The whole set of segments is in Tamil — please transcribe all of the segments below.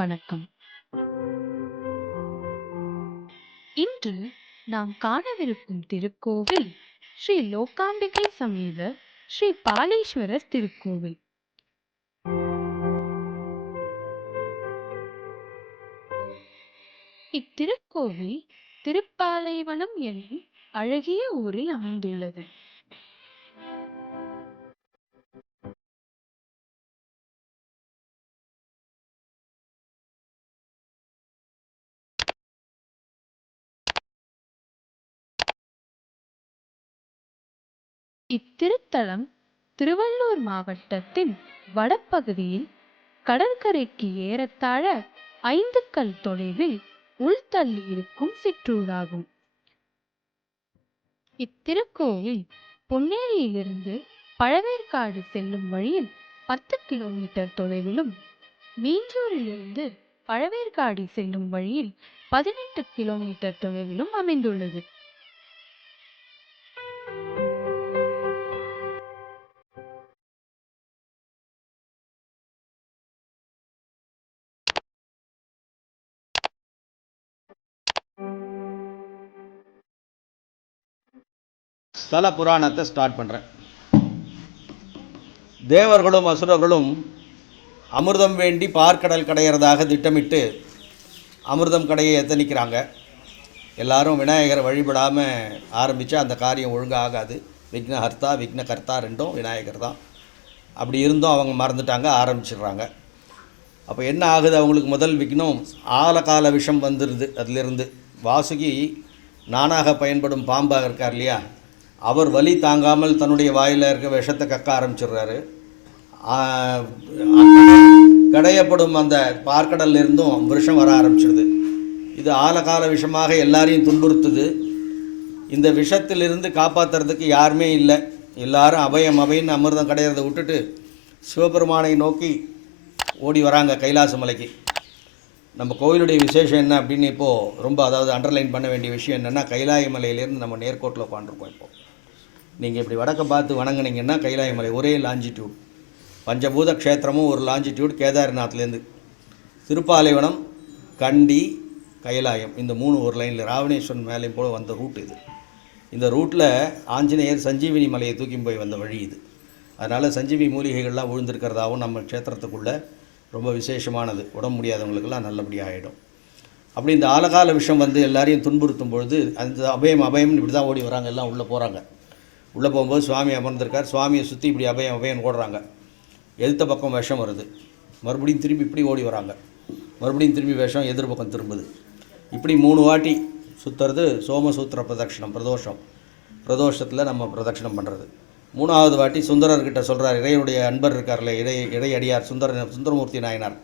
வணக்கம். இன்று நாம் காணவிருக்கும் திருக்கோவில் ஸ்ரீ லோகாம்பிகை சமேத ஸ்ரீ பாலீஸ்வரர் திருக்கோவில். இத்திருக்கோவில் திருப்பாலைவனம் என்னும் அழகிய ஊரில் அமைந்துள்ளது. இத்திருத்தலம் திருவள்ளூர் மாவட்டத்தின் வடபகுதியில் கடற்கரைக்கு ஏறத்தாழ ஐந்து கல் தொலைவில் உள்தள்ளி இருக்கும் சிற்றூராகும். இத்திருக்கோயில் பொன்னேரியிலிருந்து பழவேற்காடு செல்லும் வழியில் பத்து கிலோமீட்டர் தொலைவிலும் மீஞ்சூரிலிருந்து பழவேற்காடு செல்லும் வழியில் பதினெட்டு கிலோமீட்டர் தொலைவிலும் அமைந்துள்ளது. ஸ்தல புராணத்தை ஸ்டார்ட் பண்ணுறேன் தேவர்களும் அசுரர்களும் அமிர்தம் வேண்டி பார்க்கடல் கடையிறதாக திட்டமிட்டு அமிர்தம் கடையை எத்தனிக்கிறாங்க. எல்லாரும் விநாயகரை வழிபடாமல் ஆரம்பித்தா அந்த காரியம் ஒழுங்காக ஆகாது. விக்னஹர்த்தா விக்னகர்த்தா ரெண்டும் விநாயகர் தான். அப்படி இருந்தும் அவங்க மறந்துட்டாங்க ஆரம்பிச்சிடுறாங்க. அப்போ என்ன ஆகுது? அவங்களுக்கு முதல் விக்னம் ஆலகால விஷம் வந்துடுது அதிலிருந்து வாசுகி நானாக பயன்படும் பாம்பாக இருக்கார் இல்லையா? அவர் வலி தாங்காமல் தன்னுடைய வாயில் இருக்க விஷத்தை கக்க ஆரம்பிச்சிடுறாரு. கடையப்படும் அந்த பார்க்கடல்ல இருந்தும் விஷம் வர ஆரம்பிச்சிடுது இது ஆலகால விஷமாக எல்லாரையும் துன்புறுத்துது. இந்த விஷத்திலிருந்து காப்பாற்றுறதுக்கு யாருமே இல்லை. எல்லாரும் அபயம் அபைன்னு அமிர்தம் கிடையிறதை விட்டுட்டு சிவபெருமானை நோக்கி ஓடி வராங்க கைலாச மலைக்கு நம்ம கோவிலுடைய விசேஷம் என்ன அப்படின்னு இப்போது ரொம்ப அதாவது அண்டர்லைன் பண்ண வேண்டிய விஷயம் என்னென்னா கைலாய மலையிலேருந்து நம்ம நேர்கோட்டில் உட்காந்துருக்கோம் இப்போது நீங்கள் இப்படி வடக்க பார்த்து வணங்குனீங்கன்னா கைலாய மலை ஒரே லாஞ்சிடியூட் பஞ்சபூத க்ஷேத்திரமும் ஒரு லாஞ்சிடியூட் கேதார்நாத்லேருந்து திருப்பாலைவனம் கண்டி கைலாயம். இந்த மூணு ஒரு லைனில் ராவணேஸ்வரன் மேலேயும் போல் வந்த ரூட் இது. இந்த ரூட்டில் ஆஞ்சநேயர் சஞ்சீவினி மலையை தூக்கி போய் வந்த வழி இது. அதனால் சஞ்சீவி மூலிகைகள்லாம் விழுந்திருக்கிறதாகவும் நம்ம க்ஷேத்திரத்துக்குள்ளே ரொம்ப விசேஷமானது. உடம்பு முடியாதவங்களுக்கெல்லாம் நல்லபடியாக ஆகிடும் அப்படி இந்த ஆலகால விஷயம் வந்து எல்லாரையும் துன்புறுத்தும் பொழுது அந்த அபயம் அபயம்னு இப்படி தான் ஓடி வராங்க. எல்லாம் உள்ளே போகிறாங்க உள்ளே போகும்போது சுவாமி அமர்ந்திருக்கார். சுவாமியை சுற்றி இப்படி அபயம் அபயம் ஓடுறாங்க. எதிர்த்த பக்கம் விஷம் வருது. மறுபடியும் திரும்பி இப்படி ஓடி வராங்க. மறுபடியும் திரும்பி விஷம் எதிர் பக்கம் திரும்புது. இப்படி மூணு வாட்டி சுற்றுறது சோமசூத்திர பிரதட்சணம் பிரதோஷம். பிரதோஷத்தில் நம்ம பிரதட்சணம் பண்ணுறது மூணாவது வாட்டி சுந்தரர்கிட்ட சொல்கிறார் இறையுடைய அன்பர் இருக்கார்ல இறை இறை அடியார் சுந்தர சுந்தரமூர்த்தி நாயனார்.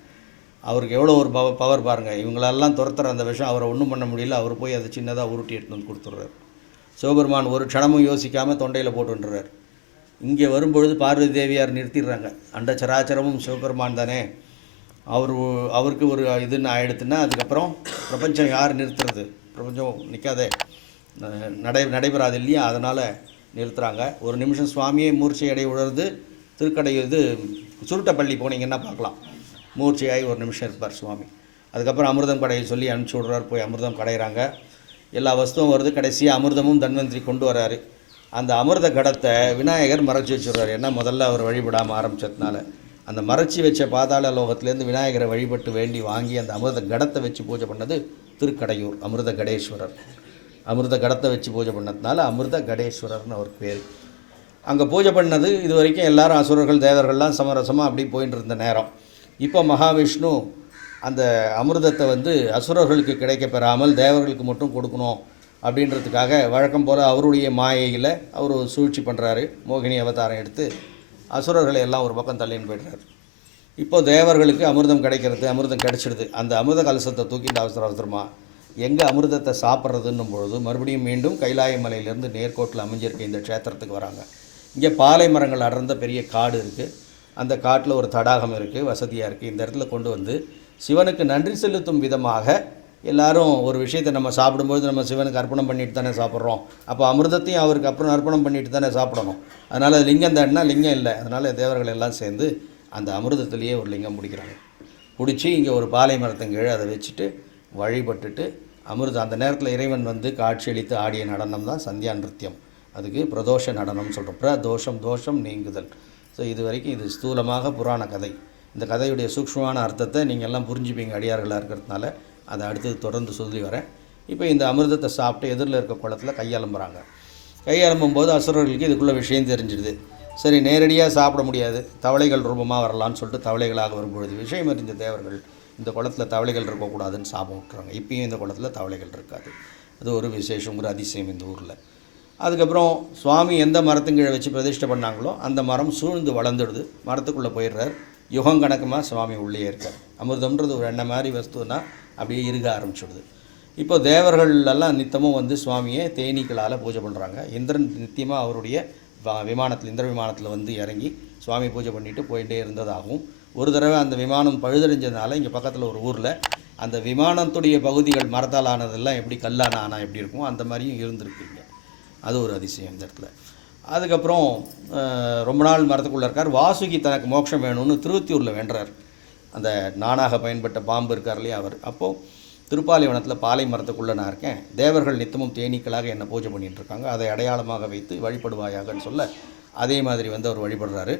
அவருக்கு எவ்வளோ ஒரு பவர் பாருங்கள் இவங்களெல்லாம் துரத்துற அந்த விஷயம் அவரை ஒன்றும் பண்ண முடியல. அவர் போய் அதை சின்னதாக உருட்டி எடுத்துன்னு வந்து கொடுத்துட்றாரு. சிவபெருமான் ஒரு க்ஷணமும் யோசிக்காமல் தொண்டையில் போட்டுன்றார். இங்கே வரும்பொழுது பார்வதி தேவியார் நிறுத்திடுறாங்க. அண்ட சராச்சரமும் சிவபெருமான் தானே. அவர் அவருக்கு ஒரு இதுன்னு ஆயிடுத்துன்னா அதுக்கப்புறம் பிரபஞ்சம் யார் நிறுத்துறது? பிரபஞ்சம் நிற்காதே நடை நடைபெறாது இல்லையா? அதனால் நிறுத்துகிறாங்க ஒரு நிமிஷம் சுவாமியே மூர்ச்சை அடை திருக்கடை இது சுருட்டப்பள்ளி போனீங்கன்னா பார்க்கலாம். மூர்ச்சையாகி ஒரு நிமிஷம் இருப்பார் சுவாமி. அதுக்கப்புறம் அமிர்தம் கடையை சொல்லி அனுப்பிச்சி விட்றார். போய் அமிர்தம் கடையிறாங்க. எல்லா வஸ்துவும் வருது. கடைசியாக அமிர்தமும் தன்வந்திரி கொண்டு வராரு. அந்த அமிர்த கடத்தை விநாயகர் மறைச்சி வச்சுருவார் ஏன்னா முதல்ல அவர் வழிபடாமல் ஆரம்பிச்சதுனால. அந்த மறைச்சி வச்ச பாதாள லோகத்திலேருந்து விநாயகரை வழிபட்டு வேண்டி வாங்கி அந்த அமிர்த கடத்தை வச்சு பூஜை பண்ணது திருக்கடையூர் அமிர்த கடேஸ்வரர். அமிர்த கடத்தை வச்சு பூஜை பண்ணதுனால அமிர்த கடேஸ்வரர்னு அவர் பேர். அங்கே பூஜை பண்ணது இது வரைக்கும் எல்லாரும் அசுரர்கள் தேவர்கள்லாம் சமரசமாக அப்படி போயின்னு இருந்த நேரம். இப்போ மகாவிஷ்ணு அந்த அமிர்தத்தை வந்து அசுரர்களுக்கு கிடைக்க பெறாமல் தேவர்களுக்கு மட்டும் கொடுக்கணும் அப்படின்றதுக்காக வழக்கம் போல் அவருடைய மாயையில் அவர் ஒரு சூழ்ச்சி பண்ணுறாரு மோகினி அவதாரம் எடுத்து அசுரர்களை எல்லாம் ஒரு பக்கம் தள்ளின்னு போய்டுறாரு. இப்போ தேவர்களுக்கு அமிர்தம் கிடைக்கிறது அமிர்தம் கிடைச்சிடுது. அந்த அமிர்த கலசத்தை தூக்கிட்டு அவசர அவசரமாக எங்கே அமிர்தத்தை சாப்பிட்றதுன்னும் பொழுது மறுபடியும் மீண்டும் கைலாய மலையிலேருந்து நேர்கோட்டில் அமைஞ்சிருக்க இந்த க்ஷேத்திரத்துக்கு வராங்க. இங்கே பாலை மரங்கள் அடர்ந்த பெரிய காடு இருக்குது அந்த காட்டில் ஒரு தடாகம் இருக்குது வசதியாக இருக்குது இந்த இடத்துல கொண்டு வந்து சிவனுக்கு நன்றி செலுத்தும் விதமாக எல்லாரும் ஒரு விஷயத்தை நம்ம சாப்பிடும்போது நம்ம சிவனுக்கு அர்ப்பணம் பண்ணிட்டு தானே சாப்பிட்றோம். அப்போ அமிர்தத்தையும் அவருக்கு அப்புறம் அர்ப்பணம் பண்ணிட்டு தானே சாப்பிடணும். அதனால் லிங்கம் தாண்டினா லிங்கம் இல்லை. அதனால் தேவர்கள் எல்லாம் சேர்ந்து அந்த அமிர்தத்துலேயே ஒரு லிங்கம் பிடிக்கிறாங்க. பிடிச்சி இங்கே ஒரு பாலை மரத்தின் கீழே அதை வச்சுட்டு வழிபட்டுட்டு அமிர்தம் அந்த நேரத்தில் இறைவன் வந்து காட்சியளித்து ஆடிய நடனம் தான் சந்தியா நிருத்தியம். அதுக்கு பிரதோஷ நடனம்னு சொல்கிறோம் பிரதோஷம் தோஷம் நீங்குதல். ஸோ இது வரைக்கும் இது ஸ்தூலமாக புராண கதை. இந்த கதையுடைய சூக்ஷ்மமான அர்த்தத்தை நீங்கள் எல்லாம் புரிஞ்சுப்பீங்க அடியார்களாக இருக்கிறதுனால. அதை அடுத்தது தொடர்ந்து சொல்லி வரேன். இப்போ இந்த அமிர்தத்தை சாப்பிட்டு எதிரில் இருக்க குளத்தில் கையாளம்புறாங்க கையலம்பும் போது அசுரர்களுக்கு இதுக்குள்ளே விஷயம் தெரிஞ்சிடுது. சரி நேரடியாக சாப்பிட முடியாது. தவளைகள் ரூபமாக வரலான்னு சொல்லிட்டு தவளைகளாக வரும்பொழுது விஷயம் அறிஞ்ச தேவர்கள் இந்த குளத்தில் தவளைகள் இருக்கக்கூடாதுன்னு சாபம் விட்டுறாங்க. இப்பயும் இந்த குளத்தில் தவளைகள் இருக்காது. அது ஒரு விசேஷம் ஒரு அதிசயம் இந்த ஊரில். அதுக்கப்புறம் சுவாமி எந்த மரத்தின் கீழே வச்சு பிரதிஷ்டை பண்ணாங்களோ அந்த மரம் சூழ்ந்து வளர்ந்துடுது. மரத்துக்குள்ளே போயிடுறார். யுகம் கணக்குமாக சுவாமி உள்ளே இருக்கார். அமிர்தம்ன்றது ஒரு எண்ணெய் மாதிரி வஸ்துன்னா அப்படியே இருக ஆரம்பிச்சுடுது. இப்போ தேவர்கள் எல்லாம் நித்தமும் வந்து சுவாமியை தேனீக்களால் பூஜை பண்ணுறாங்க இந்திரன் நித்தியமாக அவருடைய விமானத்தில் இந்திர விமானத்தில் வந்து இறங்கி சுவாமி பூஜை பண்ணிட்டு போயிட்டே இருந்ததாகவும் ஒரு தடவை அந்த விமானம் பழுதடைஞ்சதுனால இங்கே பக்கத்தில் ஒரு ஊரில் அந்த விமானத்துடைய பகுதிகள் மரத்தால் ஆனதெல்லாம் எப்படி கல்லான ஆனால் எப்படி இருக்கும் அந்த மாதிரியும் இருந்திருக்குங்க அது ஒரு அதிசயம் இந்த இடத்துல. அதுக்கப்புறம் ரொம்ப நாள் மரத்துக்குள்ளே இருக்கார். வாசுகி தனக்கு மோட்சம் வேணும்னு திருவத்தியூரில் வேண்டுறார். அந்த நானாக பயன்பட்ட பாம்பு இருக்கார் இல்லையா அவர். அப்போது திருப்பாலைவனத்தில் பாலை மரத்துக்குள்ளே நான் இருக்கேன். தேவர்கள் நித்தமும் தேனீக்களாக என்னை பூஜை பண்ணிகிட்ருக்காங்க இருக்காங்க. அதை அடையாளமாக வைத்து வழிபடுவாயாகன்னு சொல்ல அதே மாதிரி வந்து அவர் வழிபடுறாரு.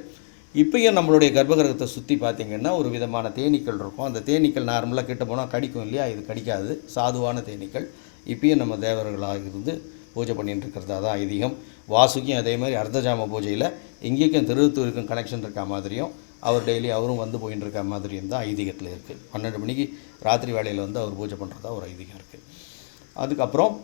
இப்பயும் நம்மளுடைய கர்ப்பகிரகத்தை சுற்றி பார்த்திங்கன்னா ஒரு விதமான தேனீக்கள் இருக்கும். அந்த தேனீக்கள் நார்மலாக கிட்ட போனால் கடிக்கும் இல்லையா? இது கடிக்காது. சாதுவான தேனீக்கள். இப்பயும் நம்ம தேவர்களாக இருந்து பூஜை பண்ணிட்டு இருக்கிறதா தான் ஐதீகம். வாசுக்கும் அதே மாதிரி அர்த்தஜாம பூஜையில் இங்கேக்கும் திருவத்தூருக்கும் கனெக்ஷன் இருக்க மாதிரியும் அவர் டெய்லி அவரும் வந்து போயின்னு இருக்க மாதிரியும் தான் ஐதீகத்தில் இருக்குது பன்னெண்டு மணிக்கு ராத்திரி வேலையில் வந்து அவர் பூஜை பண்ணுறதா ஒரு ஐதீகம் இருக்குது அதுக்கப்புறம்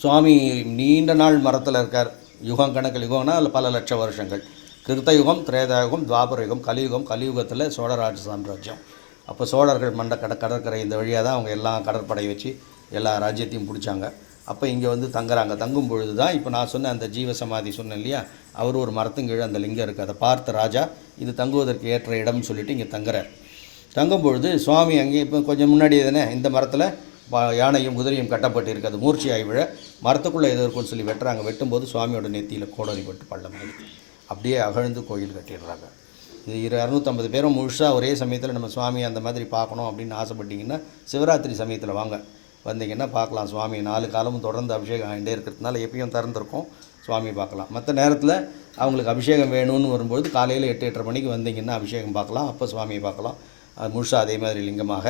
சுவாமி நீண்ட நாள் மரத்தில் இருக்கார். யுகம் கணக்கில் யுகம்னா அதில் பல லட்ச வருஷங்கள். கிருத்தயுகம் திரேதாயுகம் துவாபர யுகம் கலியுகம். கலியுகத்தில் சோழராஜ சாம்ராஜ்யம். அப்போ சோழர்கள் மண்ட கட கடற்கரை இந்த வழியாக தான் அவங்க எல்லாம் கடற்படை வச்சு எல்லா ராஜ்யத்தையும் பிடிச்சாங்க. அப்போ இங்கே வந்து தங்குறாங்க. தங்கும் பொழுது தான் இப்போ நான் சொன்ன அந்த ஜீவ சமாதி சொன்னேன் இல்லையா? அவர் ஒரு மரத்தும் கீழே அந்த லிங்கம் இருக்குது அதை பார்த்த ராஜா இது தங்குவதற்கு ஏற்ற இடம்னு சொல்லிட்டு இங்கே தங்குறார். தங்கும் பொழுது சுவாமி அங்கே இப்போ கொஞ்சம் முன்னாடி தானே இந்த மரத்தில் யானையும் குதிரையும் கட்டப்பட்டு இருக்காது அது மூர்ச்சியாகி விழ மரத்துக்குள்ளே எது இருக்கும்னு சொல்லி வெட்டுறாங்க. வெட்டும்போது சுவாமியோட நெத்தியில் கோடரி பட்டு பள்ளம் மாதிரி அப்படியே அகழ்ந்து கோயில் கட்டிடுறாங்க. இது இரு இரநூத்தம்பது பேரும் முழுசாக ஒரே சமயத்தில் நம்ம சுவாமி அந்த மாதிரி பார்க்கணும் அப்படின்னு ஆசைப்பட்டிங்கன்னா சிவராத்திரி சமயத்தில் வாங்க. வந்தீங்கன்னா பார்க்கலாம். சுவாமி நாலு காலமும் தொடர்ந்து அபிஷேகம் ஆகிட்டே இருக்கிறதுனால எப்பயும் திறந்துருக்கும். சுவாமி பார்க்கலாம். மற்ற நேரத்தில் அவங்களுக்கு அபிஷேகம் வேணும்னு வரும்பொழுது காலையில் எட்டு எட்டரை மணிக்கு வந்தீங்கன்னா அபிஷேகம் பார்க்கலாம். அப்போ சுவாமியை பார்க்கலாம். அது முழுசாக அதே மாதிரி லிங்கமாக.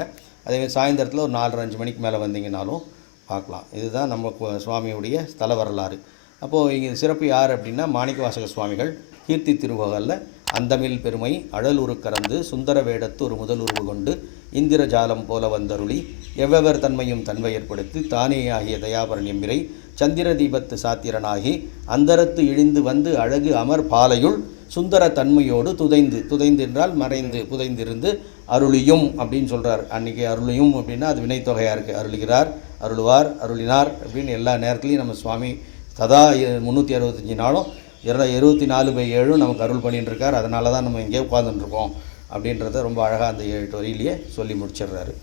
அதே மாதிரி சாயந்தரத்தில் ஒரு நாலரை அஞ்சு மணிக்கு மேலே வந்தீங்கன்னாலும் பார்க்கலாம். இதுதான் நம்ம சுவாமியுடைய ஸ்தல வரலாறு. அப்போது இங்கே சிறப்பு யார் அப்படின்னா மாணிக்கவாசக சுவாமிகள் கீர்த்தி திருவகலில் அந்தமில் பெருமை அழலுரு கறந்து சுந்தர வேடத்து ஒரு முதலுருவு கொண்டு இந்திர ஜாலம் போல வந்தருளி எவ்வெவர் தன்மையும் தன்மை ஏற்படுத்தி தானே ஆகிய தயாபரன் எம்பிரை சந்திர தீபத்து சாத்திரனாகி அந்தரத்து இழிந்து வந்து அழகு அமர் பாலையுள் சுந்தர தன்மையோடு துதைந்து துதைந்து என்றால் மறைந்து புதைந்திருந்து அருளியும் அப்படின்னு சொல்கிறார் அன்னைக்கு அருளியும் அப்படின்னா அது வினைத்தொகையாக இருக்குது அருளுகிறார் அருளுவார் அருளினார் அப்படின்னு எல்லா நேரத்துலையும் நம்ம சுவாமி சதா முந்நூற்றி அறுபத்தஞ்சு நாளும் இர இருபத்தி நாலு பை ஏழும் நமக்கு அருள் பண்ணிட்டுருக்கார். அதனால தான் நம்ம இங்கே உட்காந்துட்டுருக்கோம் அப்படின்றத ரொம்ப அழகாக அந்த ஏழு வரியிலேயே சொல்லி முடிச்சிடுறாரு.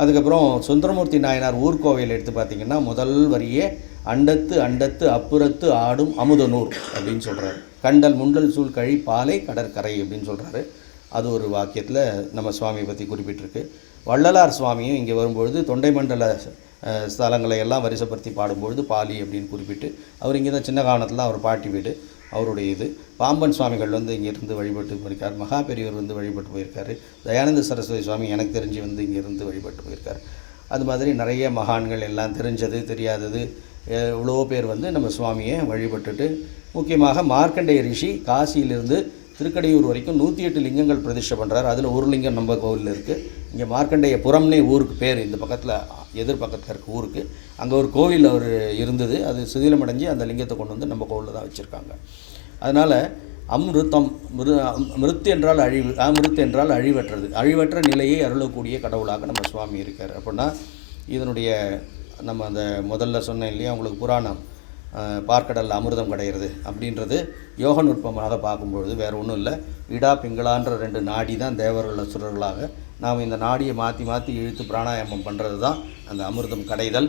அதுக்கப்புறம் சுந்தரமூர்த்தி நாயனார் ஊர்கோவையில் எடுத்து பார்த்தீங்கன்னா முதல் வரியே அண்டத்து அண்டத்து அப்புறத்து ஆடும் அமுதனூர் அப்படின்னு சொல்கிறாரு கண்டல் முண்டல் சூழ் கழி பாலை கடற்கரை அப்படின்னு சொல்கிறாரு அது ஒரு வாக்கியத்தில் நம்ம சுவாமியை பற்றி குறிப்பிட்டிருக்கு. வள்ளலார் சுவாமியும் இங்கே வரும்பொழுது தொண்டை மண்டல ஸ்தலங்களை எல்லாம் வரிசைப்படுத்தி பாடும்பொழுது பாலி அப்படின்னு குறிப்பிட்டு அவர் இங்கே தான் சின்ன காரணத்தில் அவர் பாட்டி வீடு. அவருடைய இது. பாம்பன் சுவாமிகள் வந்து இங்கேருந்து வழிபட்டு போயிருக்கார். மகா பெரியவர் வந்து வழிபட்டு போயிருக்காரு. தயானந்த சரஸ்வதி சுவாமி எனக்கு தெரிஞ்சு வந்து இங்கேருந்து வழிபட்டு போயிருக்கார். அது மாதிரி நிறைய மகான்கள் எல்லாம் தெரிஞ்சது தெரியாதது. இவ்வளோ பேர் வந்து நம்ம சுவாமியை வழிபட்டுட்டு முக்கியமாக மார்க்கண்டேய ரிஷி காசியிலிருந்து திருக்கடையூர் வரைக்கும் நூற்றி எட்டு லிங்கங்கள் பிரதிஷ்டை பண்ணுறாரு அதில் ஒரு லிங்கம் நம்ம கோவிலில் இருக்குது இங்கே மார்க்கண்டேய புறம்னே ஊருக்கு பேர். இந்த பக்கத்தில் எதிர் பக்கத்தில் இருக்க ஊருக்கு அங்கே ஒரு கோவில் அவர் இருந்தது. அது சிதிலமடைஞ்சு அந்த லிங்கத்தை கொண்டு வந்து நம்ம கோவிலில் தான் வச்சுருக்காங்க. அதனால் அம்ருத்தம் மிரு மிருத்து என்றால் அழிவு அமிருத்து என்றால் அழிவற்றது. அழிவற்ற நிலையை அருளக்கூடிய கடவுளாக நம்ம சுவாமி இருக்கார். அப்படின்னா இதனுடைய நம்ம அந்த முதல்ல சொன்னேன் இல்லையா உங்களுக்கு புராணம் பார்க்கடலில் அமிர்தம் கிடையிறது அப்படின்றது யோக நுட்பமாக பார்க்கும்பொழுது வேறு ஒன்றும் இல்லை. இடா பிங்களான்ற ரெண்டு நாடி தான் தேவர்கள் அசுரர்களாக நாம் இந்த நாடியை மாற்றி மாற்றி இழுத்து பிராணாயாமம் பண்ணுறது தான் அந்த அமிர்தம் கடைதல்.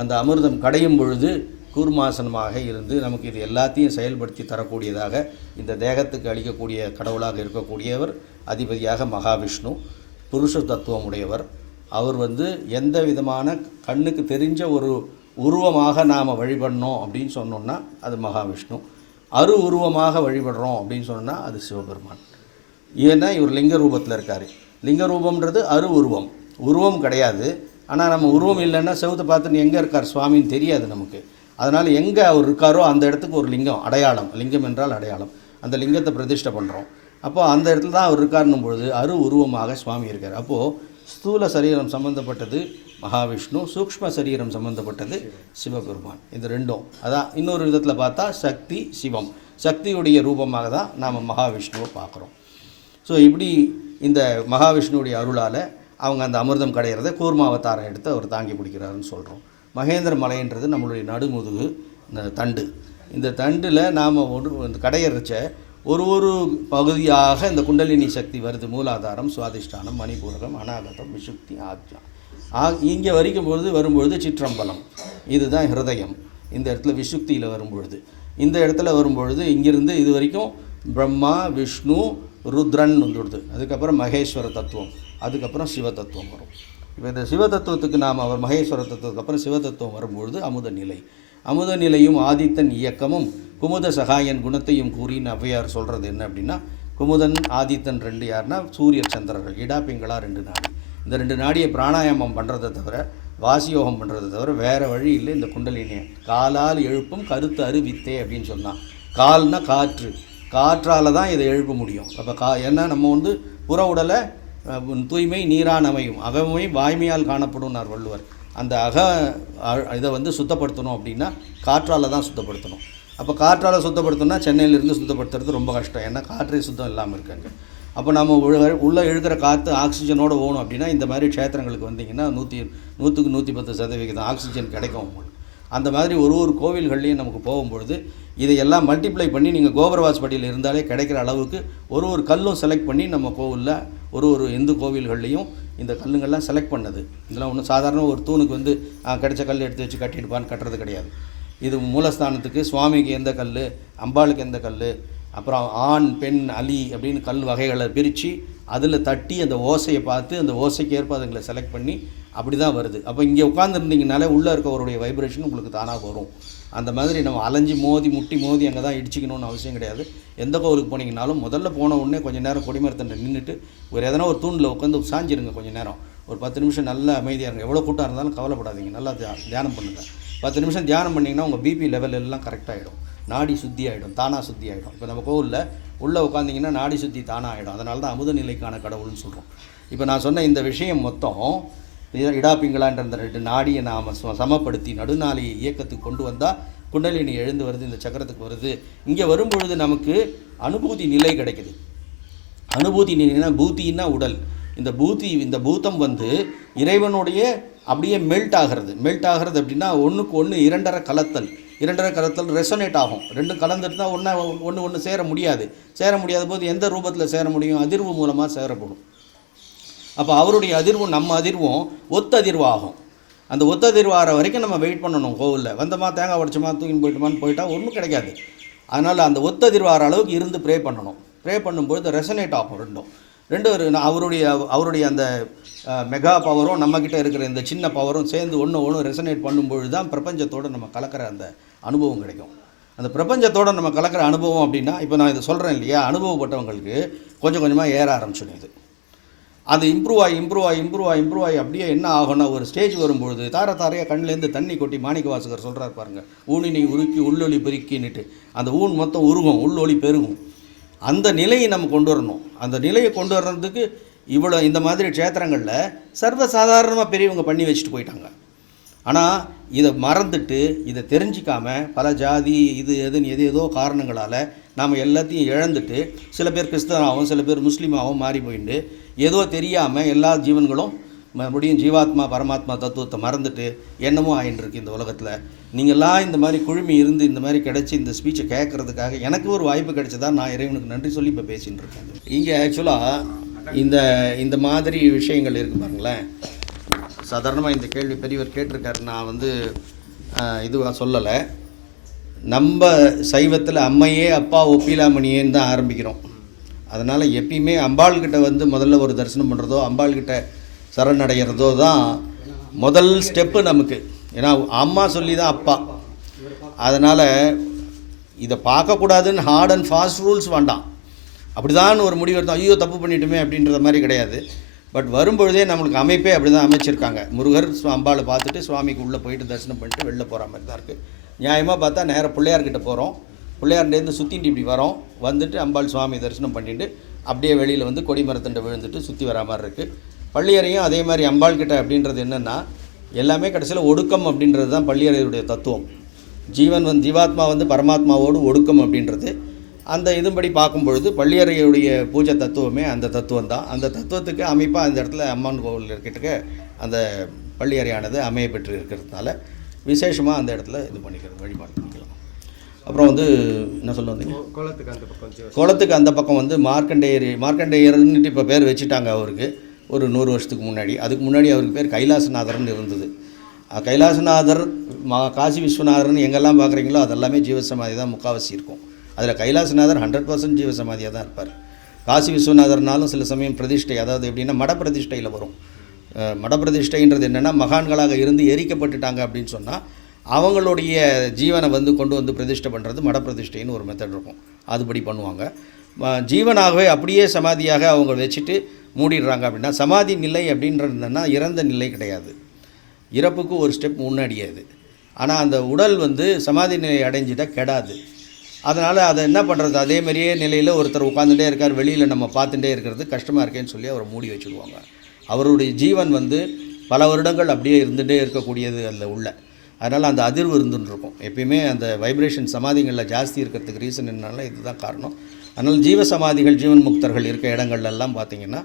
அந்த அமிர்தம் கடையும் பொழுது கூர்மாசனமாக இருந்து நமக்கு இது எல்லாத்தையும் செயல்படுத்தி தரக்கூடியதாக இந்த தேகத்துக்கு அளிக்கக்கூடிய கடவுளாக இருக்கக்கூடியவர் அதிபதியாக மகாவிஷ்ணு புருஷ தத்துவம் உடையவர் அவர் வந்து எந்த விதமான கண்ணுக்கு தெரிஞ்ச ஒரு உருவமாக நாம் வழிபடணும் அப்படின்னு சொன்னோம்னா அது மகாவிஷ்ணு. அரு உருவமாக வழிபடுறோம் அப்படின்னு சொன்னால் அது சிவபெருமான். ஏன்னா இவர் லிங்க ரூபத்தில் இருக்கார். லிங்க ரூபம்ன்றது அரு உருவம். உருவம் கிடையாது. ஆனால் நம்ம உருவம் இல்லைன்னா செவுத்தை பார்த்து எங்கே இருக்கார் சுவாமின்னு தெரியாது நமக்கு. அதனால் எங்கே அவர் இருக்காரோ அந்த இடத்துக்கு ஒரு லிங்கம் அடையாளம். லிங்கம் என்றால் அடையாளம். அந்த லிங்கத்தை பிரதிஷ்டை பண்ணுறோம் அப்போது அந்த இடத்துல தான் அவர் இருக்காருன்னும் பொழுது அரு உருவமாக சுவாமி இருக்கார். அப்போது ஸ்தூல சரீரம் சம்பந்தப்பட்டது மகாவிஷ்ணு சூக்ஷ்ம சரீரம் சம்பந்தப்பட்டது சிவபெருமான். இது ரெண்டும். அதான் இன்னொரு விதத்தில் பார்த்தா சக்தி சிவம். சக்தியுடைய ரூபமாக தான் நாம் மகாவிஷ்ணுவை பார்க்குறோம். ஸோ இப்படி இந்த மகாவிஷ்ணுவுடைய அருளால் அவங்க அந்த அமிர்தம் கடையிறத கூர்மாவதாரம் எடுத்து அவர் தாங்கி பிடிக்கிறாருன்னு சொல்கிறோம் மகேந்திர மலைன்றது நம்மளுடைய நடுமுதுகு இந்த தண்டு. இந்த தண்டில் நாம் ஒரு இந்த கடையறச்ச ஒரு ஒரு பகுதியாக இந்த குண்டலினி சக்தி வருது. மூலாதாரம் சுவாதிஷ்டானம் மணிபூரகம் அநாகதம் விசுக்தி ஆக்ஞா ஆ இங்கே வரைக்கும் பொழுது வரும்பொழுது சிற்றம்பலம். இதுதான் ஹிருதயம். இந்த இடத்துல விசுக்தியில் வரும்பொழுது. இந்த இடத்துல வரும்பொழுது இங்கிருந்து இது வரைக்கும் பிரம்மா விஷ்ணு ருத்ரன் வந்துடுது. அதுக்கப்புறம் மகேஸ்வர தத்துவம். அதுக்கப்புறம் சிவதத்துவம் வரும். இப்போ இந்த சிவ தத்துவத்துக்கு நாம் அவர் மகேஸ்வர தத்துவத்துக்கு அப்புறம் சிவ தத்துவம் வரும்பொழுது அமுத நிலை. அமுத நிலையும் ஆதித்தன் இயக்கமும் குமுத சகாயன் குணத்தையும் கூறின்னு அவ்வையார் சொல்கிறது என்ன அப்படின்னா குமுதன் ஆதித்தன் ரெண்டு யார்னா சூரிய சந்திரர்கள். இடா பிங்களா ரெண்டு நாடி. இந்த ரெண்டு நாடியை பிராணாயாமம் பண்ணுறதை தவிர வாசியோகம் பண்ணுறதை தவிர வேறு வழி இல்லை. இந்த குண்டலினியை காலால் எழுப்பும் கருத்து அறிவித்தே அப்படின்னு சொன்னான். கால்னா காற்று. காற்றால் தான் இதை எழுப்ப முடியும். அப்போ கா ஏன்னா நம்ம வந்து புற உடலை தூய்மை நீரான் அமையும். அகமை வாய்மையால் காணப்படும்னார் வள்ளுவர். அந்த அக அ- இதை வந்து சுத்தப்படுத்தணும் அப்படின்னா காற்றால் தான் சுத்தப்படுத்தணும். அப்போ காற்றால் சுத்தப்படுத்தணும்னா சென்னையிலேருந்து சுத்தப்படுத்துறது ரொம்ப கஷ்டம். ஏன்னா காற்றே சுத்தம் இல்லாமல் இருக்காங்க அப்போ நம்ம உள்ளே இழுக்கிற காற்று ஆக்சிஜனோடு போகணும் அப்படின்னா இந்த மாதிரி க்ஷேத்திரங்களுக்கு வந்தீங்கன்னா நூற்றி நூற்றுக்கு நூற்றி பத்து சதவிகிதம் ஆக்சிஜன் கிடைக்கும் உங்களுக்கு. அந்த மாதிரி ஒரு ஒரு கோவில்கள்லையும் நமக்கு போகும்பொழுது இதையெல்லாம் மல்டிப்ளை பண்ணி நீங்கள் கோபுரவாஸ்பட்டியில் இருந்தாலே கிடைக்கிற அளவுக்கு ஒரு ஒரு கல்லும் செலக்ட் பண்ணி நம்ம கோவிலில் ஒரு ஒரு இந்து கோவில்கள்லையும் இந்த கல்லுங்கள்லாம் செலக்ட் பண்ணது. இதெல்லாம் ஒன்றும் சாதாரண ஒரு தூணுக்கு வந்து கிடைச்ச கல் எடுத்து வச்சு கட்டிடுப்பான்னு கட்டுறது கிடையாது. இது மூலஸ்தானத்துக்கு சுவாமிக்கு எந்த கல் அம்பாளுக்கு எந்த கல் அப்புறம் ஆண் பெண் அலி அப்படின்னு கல் வகைகளை பிரித்து அதில் தட்டி அந்த ஓசையை பார்த்து அந்த ஓசைக்கு ஏற்ப அதுங்களை செலக்ட் பண்ணி அப்படி தான் வருது. அப்போ இங்கே உட்காந்துருந்தீங்கனாலே உள்ளே இருக்கவருடைய வைப்ரேஷன் உங்களுக்கு தானாக வரும். அந்த மாதிரி நம்ம அலைஞ்சி மோதி முட்டி மோதி அங்கே தான் இடிச்சிக்கணும்னு அவசியம் கிடையாது. எந்த கோவிலுக்கு போனீங்கனாலும் முதல்ல போன உடனே கொஞ்சம் நேரம் கொடிமரத்தண்டை நின்றுட்டு ஒரு எதனா ஒரு தூணில் உட்காந்து சாஞ்சிருங்க கொஞ்சம் நேரம். ஒரு பத்து நிமிஷம் நல்லா அமைதியாக இருங்க. எவ்வளோ கூட்டம் இருந்தாலும் கவலைப்படாதீங்க. நல்லா தியா- தியானம் பண்ணுங்கள் பத்து நிமிஷம் தியானம் பண்ணிங்கன்னா உங்கள் பிபி லெவல் எல்லாம் கரெக்டாகிடும் நாடி சுத்தி ஆகிடும் தானாக சுத்தி ஆகிடும் இப்போ நம்ம கோவிலில் உள்ளே உட்காந்திங்கன்னா நாடி சுத்தி தானாக ஆகிடும் அதனால தான் அமுத நிலைக்கான கடவுள்னு சொல்கிறோம் இப்போ நான் சொன்ன இந்த விஷயம் மொத்தம் இடாப்பிங்களான்ற அந்த ரெண்டு நாடியை நாம் சமப்படுத்தி நடுநாளையை இயக்கத்துக்கு கொண்டு வந்தால் குண்டலினி எழுந்து வருது இந்த சக்கரத்துக்கு வருது. இங்கே வரும்பொழுது நமக்கு அனுபூதி நிலை கிடைக்குது. அனுபூதி நிலைனா பூத்தின்னா உடல். இந்த பூத்தி இந்த பூத்தம் வந்து இறைவனுடைய அப்படியே மெல்ட் ஆகிறது. மெல்ட் ஆகிறது அப்படின்னா ஒன்றுக்கு ஒன்று இரண்டரை கலத்தல். இரண்டரை கலத்தல் ரெசனேட் ஆகும். ரெண்டும் கலந்துட்டுனா ஒன்றா ஒன்று ஒன்று சேர முடியாது. சேர முடியாத போது எந்த ரூபத்தில் சேர முடியும்? அதிர்வு மூலமாக சேரப்படும். அப்போ அவருடைய அதிர்வும் நம்ம அதிர்வும் ஒத்ததிர்வாகும். அந்த ஒத்ததிர்வு ஆகிற வரைக்கும் நம்ம வெயிட் பண்ணணும் கோவிலில். வந்தமா தேங்காய் உடச்சோமா தூக்கின்னு போயிட்டோமான்னு போயிட்டா ஒன்றும் கிடைக்காது. அதனால் அந்த ஒத்ததிர்வு ஆகிற அளவுக்கு இருந்து ப்ரே பண்ணணும். ப்ரே பண்ணும்பொழுது ரெசனேட் ஆகும் ரெண்டும். ரெண்டு ஒரு நான் அவருடைய அவருடைய அந்த மெகா பவரும் நம்மக்கிட்ட இருக்கிற இந்த சின்ன பவரும் சேர்ந்து ஒன்று ஒன்று ரெசனேட் பண்ணும்பொழுது தான் பிரபஞ்சத்தோடு நம்ம கலக்கிற அந்த அனுபவம் கிடைக்கும். அந்த பிரபஞ்சத்தோடு நம்ம கலக்கிற அனுபவம் அப்படின்னா இப்போ நான் இதை சொல்கிறேன் இல்லையா? அனுபவப்பட்டவங்களுக்கு கொஞ்சம் கொஞ்சமாக ஏற ஆரம்பிச்சிடும் இது. அது இம்ப்ரூவ் ஆகி இம்ப்ரூவ் ஆகி இம்ப்ரூவ் ஆகி இம்ப்ரூவ் ஆகி அப்படியே என்ன ஆகும்னா ஒரு ஸ்டேஜ் வரும்பொழுது தார தாரையாக கண்ணிலேருந்து தண்ணி கொட்டி மாணிக்க வாசகர் சொல்கிறார் பாருங்க ஊனினை உருக்கி உள்ளொளி பெருக்கின்னுட்டு. அந்த ஊன் மொத்தம் உருகும் உள்ளொளி பெருகும். அந்த நிலையை நம்ம கொண்டு வரணும். அந்த நிலையை கொண்டு வர்றதுக்கு இவ்வளோ இந்த மாதிரி க்ஷேத்திரங்களில் சர்வசாதாரணமாக பெரியவங்க பண்ணி வச்சுட்டு போயிட்டாங்க. ஆனால் இதை மறந்துட்டு இதை தெரிஞ்சிக்காம பல ஜாதி இது எதுன்னு எது ஏதோ காரணங்களால் நாம் எல்லாத்தையும் இழந்துட்டு சில பேர் கிறிஸ்தவனாகவும் சில பேர் முஸ்லீமாகவும் மாறி போயிட்டு ஏதோ தெரியாமல் எல்லா ஜீவன்களும் மறுபடியும் ஜீவாத்மா பரமாத்மா தத்துவத்தை மறந்துட்டு என்னமோ ஆயின்னு இருக்கு இந்த உலகத்தில். நீங்கள்லாம் இந்த மாதிரி குழுமி இருந்து இந்த மாதிரி கிடச்சி இந்த ஸ்பீச்சை கேட்கறதுக்காக எனக்கு ஒரு வாய்ப்பு கிடைச்சதா நான் இறைவனுக்கு நன்றி சொல்லி இப்போ பேசின்னு இருக்கேன். இங்கே ஆக்சுவலாக இந்த இந்த மாதிரி விஷயங்கள் இருக்கு பாருங்களேன். சாதாரணமாக இந்த கேள்வி பெரியவர் கேட்டிருக்காரு. நான் வந்து இதுவாக சொல்லலை. நம்ம சைவத்தில் அம்மையே அப்பா ஒப்பிலாமணியேன்னு தான் ஆரம்பிக்கிறோம். அதனால் எப்பயுமே அம்பாள்கிட்ட வந்து முதல்ல ஒரு தரிசனம் பண்ணுறதோ அம்பாள்கிட்ட சரணடைகிறதோ தான் முதல் ஸ்டெப்பு நமக்கு. ஏன்னா அம்மா சொல்லி தான் அப்பா. அதனால் இதை பார்க்கக்கூடாதுன்னு ஹார்ட் அண்ட் ஃபாஸ்ட் ரூல்ஸ் வேண்டாம். அப்படிதான் ஒரு முடிவு எடுத்தோம். ஐயோ தப்பு பண்ணிட்டுமே அப்படின்றத மாதிரி கிடையாது. பட் வரும்பொழுதே நம்மளுக்கு அமைப்பே அப்படி தான் அமைச்சிருக்காங்க. முருகர் அம்பாவை அம்பாளை பார்த்துட்டு சுவாமிக்கு உள்ளே போயிட்டு தரிசனம் பண்ணிட்டு வெளில போகிற மாதிரி தான் இருக்குது நியாயமாக பார்த்தா நேராக பிள்ளையார்கிட்ட போகிறோம் பிள்ளையார்லேருந்து சுற்றிட்டு இப்படி வரோம். வந்துட்டு அம்பாள் சுவாமி தரிசனம் பண்ணிட்டு அப்படியே வெளியில் வந்து கொடிமரத்தண்டை விழுந்துட்டு சுற்றி வரா மாதிரி இருக்குது பள்ளியறையும் அதே மாதிரி அம்பாள் கிட்ட அப்படின்றது என்னென்னா எல்லாமே கடைசியில் ஒடுக்கம் அப்படின்றது தான் பள்ளியறையுடைய தத்துவம். ஜீவன் வந்து ஜீவாத்மா வந்து பரமாத்மாவோடு ஒடுக்கம் அப்படின்றது. அந்த இதுபடி பார்க்கும் பொழுது பள்ளியறையுடைய பூஜை தத்துவமே அந்த தத்துவம் தான் அந்த தத்துவத்துக்கு அமைப்பாக அந்த இடத்துல அம்மன் கோவில் இருக்கிட்ட அந்த பள்ளியறையானது அமைய பெற்று இருக்கிறதுனால விசேஷமாக அந்த இடத்துல இது பண்ணிக்கிறது வழிபாடு பண்ணிக்கலாம். அப்புறம் வந்து என்ன சொல்ல வந்தீங்க? குளத்துக்கு அந்த பக்கம் குளத்துக்கு அந்த பக்கம் வந்து மார்க்கண்டேயர் மார்க்கண்டேயர்னுட்டு இப்போ பேர் வச்சுட்டாங்க அவருக்கு. ஒரு நூறு வருஷத்துக்கு முன்னாடி. அதுக்கு முன்னாடி அவருக்கு பேர் கைலாசநாதர்னு இருந்தது. கைலாசநாதர் மா காசி விஸ்வநாதர்னு எங்கெல்லாம் பார்க்குறீங்களோ அதெல்லாமே ஜீவசமாதி தான் முக்காவாசி இருக்கும். அதில் கைலாசநாதர் ஹண்ட்ரட் பர்சன்ட் ஜீவசமாதியாக தான் இருப்பார். காசி விஸ்வநாதர்னாலும் சில சமயம் பிரதிஷ்டை அதாவது எப்படின்னா மட பிரதிஷ்டையில் வரும். மட பிரதிஷ்டைன்றது என்னென்னா மகான்களாக இருந்து எரிக்கப்பட்டுட்டாங்க அப்படின்னு சொன்னால் அவங்களுடைய ஜீவனை வந்து கொண்டு வந்து பிரதிஷ்டை பண்ணுறது மட பிரதிஷ்டைன்னு ஒரு மெத்தட் இருக்கும். அதுபடி பண்ணுவாங்க. ஜீவனாகவே அப்படியே சமாதியாக அவங்க வச்சுட்டு மூடிடுறாங்க அப்படின்னா சமாதி நிலை அப்படின்றது இறந்த நிலை கிடையாது. இறப்புக்கு ஒரு ஸ்டெப் முன்னாடியே அது. ஆனால் அந்த உடல் வந்து சமாதி நிலை அடைஞ்சிட்டால் கெடாது. அதனால் அதை என்ன பண்ணுறது அதே மாதிரியே நிலையில் ஒருத்தர் உட்காந்துட்டே இருக்கார். வெளியில் நம்ம பார்த்துட்டே இருக்கிறது கஷ்டமாக இருக்கேன்னு சொல்லி அவரை மூடி வச்சுருவாங்க. அவருடைய ஜீவன் வந்து பல வருடங்கள் அப்படியே இருந்துகிட்டே இருக்கக்கூடியது அதில் உள்ள. அதனால் அந்த அதிர்வு இருந்துட்டுருக்கும். எப்பயுமே அந்த வைப்ரேஷன் சமாதிகளில் ஜாஸ்தி இருக்கிறதுக்கு ரீசன் என்னன்னா இதுதான் காரணம். அதனால் ஜீவ சமாதிகள் ஜீவன் முக்தர்கள் இருக்க இடங்கள்லாம் பார்த்திங்கன்னா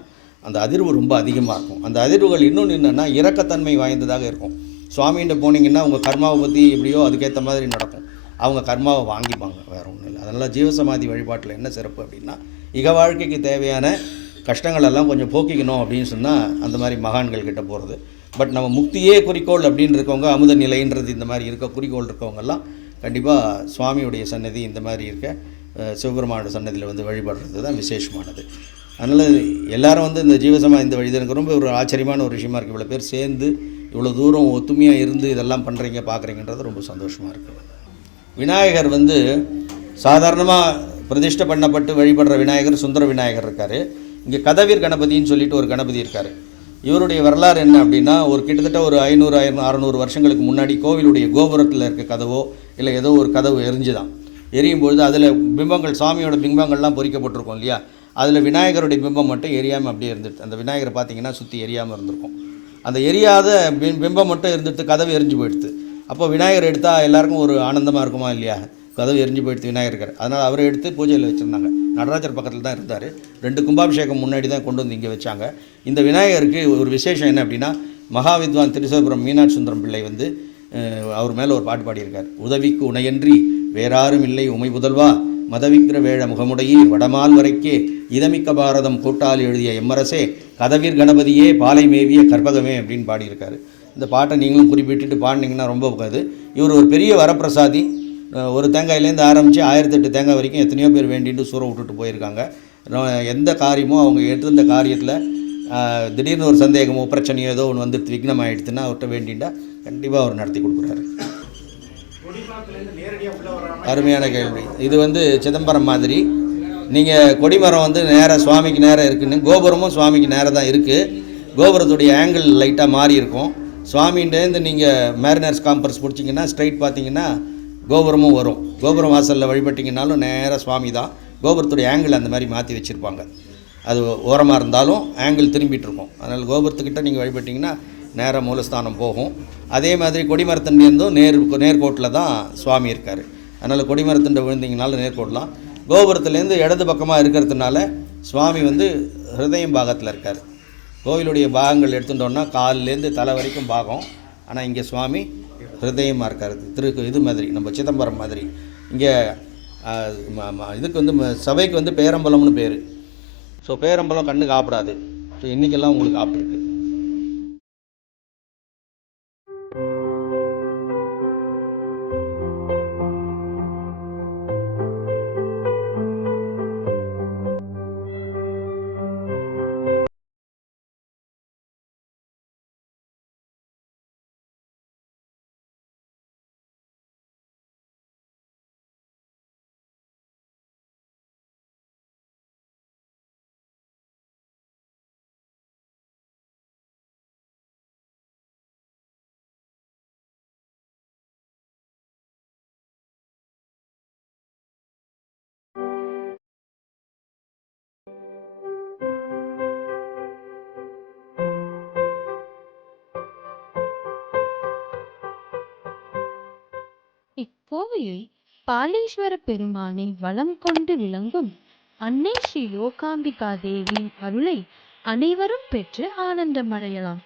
அந்த அதிர்வு ரொம்ப அதிகமாக இருக்கும். அந்த அதிர்வுகள் இன்னொன்று என்னென்னா இறக்கத்தன்மை வாய்ந்ததாக இருக்கும். சுவாமிகிட்ட போனீங்கன்னா உங்கள் கர்மாவை பற்றி எப்படியோ அதுக்கேற்ற மாதிரி நடக்கும். அவங்க கர்மாவை வாங்கிப்பாங்க வேற ஒன்றும் இல்லை. அதனால் ஜீவசமாதி வழிபாட்டில் என்ன சிறப்பு அப்படின்னா இக வாழ்க்கைக்கு தேவையான கஷ்டங்கள் எல்லாம் கொஞ்சம் போக்கிக்கணும் அப்படின்னு சொன்னால் அந்த மாதிரி மகான்கள் கிட்ட போகிறது பட் நம்ம முக்தியே குறிக்கோள் அப்படின்னு இருக்கவங்க அமுத நிலைன்றது இந்த மாதிரி இருக்க குறிக்கோள் இருக்கவங்கெல்லாம் கண்டிப்பாக சுவாமியுடைய சன்னதி இந்த மாதிரி இருக்க சிவபெருமானோட சன்னதியில் வந்து வழிபடுறது தான் விசேஷமானது. அதனால் எல்லாரும் வந்து இந்த ஜீவசமா இந்த வழி எனக்கு ரொம்ப ஒரு ஆச்சரியமான ஒரு விஷயமா இருக்குது இவ்வளோ பேர் சேர்ந்து இவ்வளோ தூரம் ஒத்துமையாக இருந்து இதெல்லாம் பண்ணுறீங்க பார்க்குறீங்கன்றது ரொம்ப சந்தோஷமாக இருக்குது விநாயகர் வந்து சாதாரணமாக பிரதிஷ்டை பண்ணப்பட்டு வழிபடுற விநாயகர் சுந்தர விநாயகர் இருக்கார். இங்கே கதவீர் கணபதின்னு சொல்லிட்டு ஒரு கணபதி இருக்கார். இவருடைய வரலாறு என்ன அப்படின்னா ஒரு கிட்டத்தட்ட ஒரு ஐநூறு ஆயிரம் அறநூறு வருஷங்களுக்கு முன்னாடி கோவிலுடைய கோபுரத்தில் இருக்க கதவோ இல்லை ஏதோ ஒரு கதவு எரிஞ்சுதான். எரியும் பொழுது அதில் பிம்பங்கள் சாமியோட பிம்பங்கள்லாம் பொறிக்கப்பட்டிருக்கும் இல்லையா? அதில் விநாயகருடைய பிம்பம் மட்டும் எரியாமல் அப்படியே இருந்துட்டு அந்த விநாயகரை பார்த்தீங்கன்னா சுற்றி எரியாமல் இருந்திருக்கும். அந்த எரியாத பிம்பம் மட்டும் இருந்துட்டு கதவு எரிஞ்சு போயிடுது. அப்போ விநாயகர் எடுத்தால் எல்லாருக்கும் ஒரு ஆனந்தமாக இருக்குமா இல்லையா? கதவு எரிஞ்சு போயிடுத்து விநாயகர் அதனால் அவரை எடுத்து பூஜையில் வச்சுருந்தாங்க. நடராஜர் பக்கத்தில் தான் இருந்தார். ரெண்டு கும்பாபிஷேகம் முன்னாடி தான் கொண்டு வந்து இங்கே வச்சாங்க. இந்த விநாயகருக்கு ஒரு விசேஷம் என்ன அப்படின்னா மகாவித்வான் திருசிவபுரம் மீனாட்சி சுந்தரம் பிள்ளை வந்து அவர் மேலே ஒரு பாட்டு பாடியிருக்கார். உதவிக்கு உணையன்றி வேறாரும் இல்லை உமை புதல்வா மதவிக்கிற வேழ முகமுடையே வடமால் வரைக்கே இதமிக்க பாரதம் கூட்டால் எழுதிய எம்மரசே கதவீர் கணபதியே பாலை மேவிய கற்பகமே அப்படின்னு பாடியிருக்காரு. இந்த பாட்டை நீங்களும் குறிப்பிட்டுட்டு பாடினீங்கன்னா ரொம்ப இது இவர் ஒரு பெரிய வரப்பிரசாதி. ஒரு தேங்காயிலேருந்து ஆரம்பித்து ஆயிரத்தெட்டு தேங்காய் வரைக்கும் எத்தனையோ பேர் வேண்டிட்டு சூற விட்டுட்டு போயிருக்காங்க. எந்த காரியமோ அவங்க எடுத்திருந்த காரியத்தில் திடீர்னு ஒரு சந்தேகமோ பிரச்சனையோ ஏதோ ஒன்று வந்து விக்னம் ஆகிடுதுன்னா அவர்கிட்ட வேண்டிண்டா கண்டிப்பாக அவர் நடத்தி கொடுக்குறாரு. அருமையான கேள்வி. இது வந்து சிதம்பரம் மாதிரி. நீங்கள் கொடிமரம் வந்து நேராக சுவாமிக்கு நேராக இருக்குன்னு கோபுரமும் சுவாமிக்கு நேராக தான் இருக்குது கோபுரத்துடைய ஆங்கிள் லைட்டாக மாறி இருக்கும் சுவாமிகிட்டேருந்து நீங்கள் மேரினர்ஸ் காம்பர்ஸ் பிடிச்சிங்கன்னா ஸ்ட்ரைட் பார்த்தீங்கன்னா கோபுரமும் வரும். கோபுரம் வாசலில் வழிபட்டிங்கனாலும் நேராக சுவாமி தான். கோபுரத்துடைய ஆங்கிள் அந்த மாதிரி மாற்றி வச்சுருப்பாங்க. அது ஓரமாக இருந்தாலும் ஆங்கிள் திரும்பிட்டுருக்கும். அதனால் கோபுரத்துக்கிட்ட நீங்கள் வழிபட்டிங்கன்னா நேராக மூலஸ்தானம் போகும். அதே மாதிரி கொடிமரத்தண்டியிருந்தும் நேர் நேர்கோட்டில் தான் சுவாமி இருக்கார். அதனால் கொடிமரத்தண்டை விழுந்தீங்கனாலும் நேர்கோட்டலாம் கோபுரத்துலேருந்து இடது பக்கமாக இருக்கிறதுனால சுவாமி வந்து ஹிருதயம் பாகத்தில் இருக்கார். கோவிலுடைய பாகங்கள் எடுத்துட்டோம்னா காலிலேருந்து தலை வரைக்கும் பாகம். ஆனால் இங்கே சுவாமி ஹிருதயமாக இருக்கார். திரு இது மாதிரி நம்ம சிதம்பரம் மாதிரி. இங்கே இதுக்கு வந்து ம- சபைக்கு வந்து பேரம்பலம்னு பேர். ஸோ பேரம்பலம் கண்ணுக்கு ஆப்பிடாது. ஸோ இன்றைக்கெல்லாம் உங்களுக்கு ஆப்பு கோவையில் பாலீஸ்வர பெருமானை வலம் கொண்டு விளங்கும் அன்னை ஸ்ரீ லோகாம்பிகா தேவியின் அருளை அனைவரும் பெற்று ஆனந்தமடையலாம்.